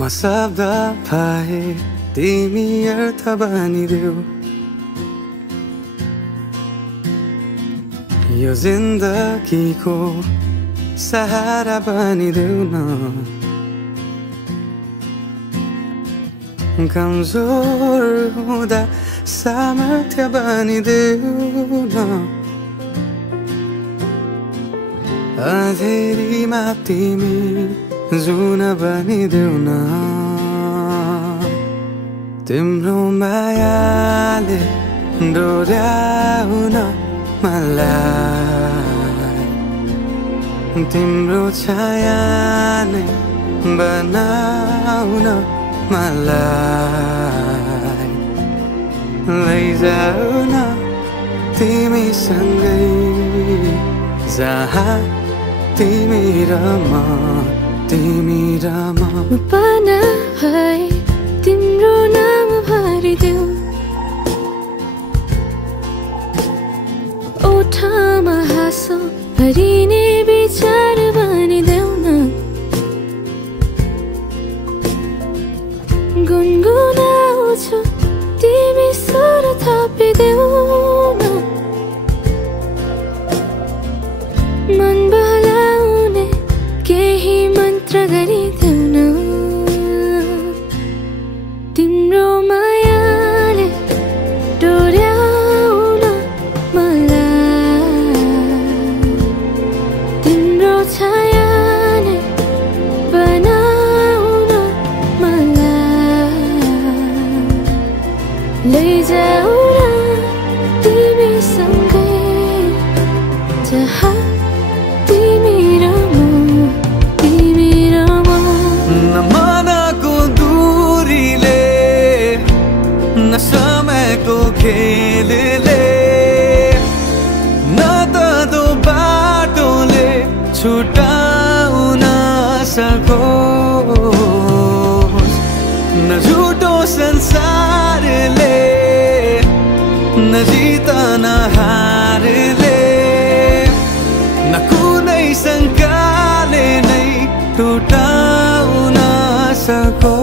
म शब्द पाए तिमी अर्थ बनिदेऊ यो जिन्दगीको सहारा बनिदेऊ न कमजोर हुँदा सामर्थ्य बनिदेऊ न अँधेरीमा तिमी जुन बनिदेऊ न तिम्रो मायाले डोर्याउन मलाई तिम्रो छाया नै बनाउन मलाई लैजाऊ न तिमीसँगै जहाँ तिमी र म पाना भए तिम्रो नाम भरिदेऊ ओठमा हाँसो भरिने विचार बनिदेऊ न गुनगुनाउँछु तिमी स्वर थपिदेऊ न मन बहलाउने केही मन्त्र गरिदेऊ न तिम्रो मायाले डोर्याउन मलाई तिम्रो छाया नै बनाउन मलाई लैजाऊ न तिमीसँगै जहाँ तिमी र म मनको दूरीले न समयको खेलले न त दो बाटोले छुटाउन सकोस् न झुटो संसारले न जित न हारले न कुनै शङ्काले नै टुटाउन सकोस्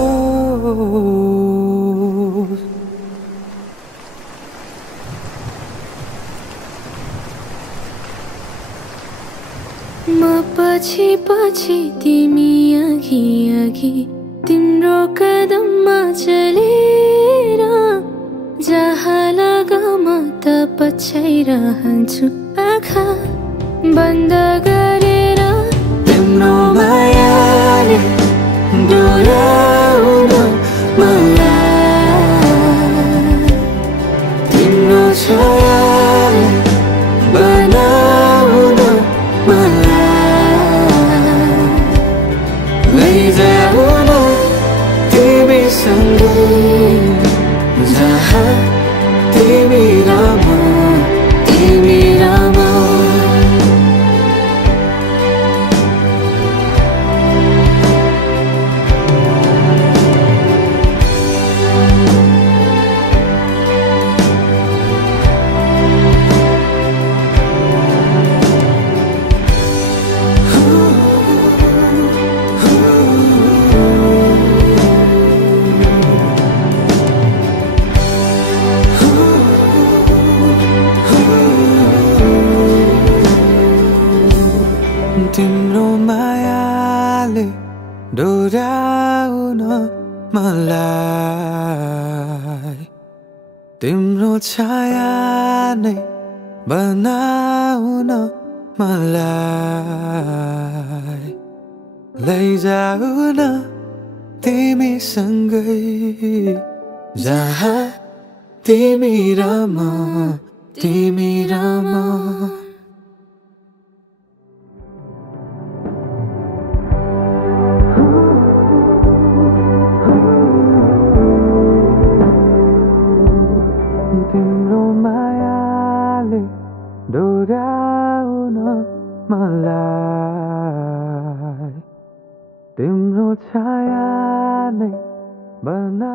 म पछि पछि तिमी अघि अघि तिम्रो कदममा चलेर जहाँ लगाऊ म त पछ्याइरहन्छु आँखा बन्द गरेर तिम्रो मायाले डोर्याउन मलाई तिम्रो छायाले बनाउन मलाई लैजाऊ न तिमीसँगै जहाँ तिमी र म तिम्रो मायाले डोर्याउन मलाई तिम्रो छाया नै बनाउन मलाई लैजाऊ न तिमीसँगै जहाँ तिमी र म तिम्रो मायाले डोर्याउन मलाई तिम्रो छाया नै बना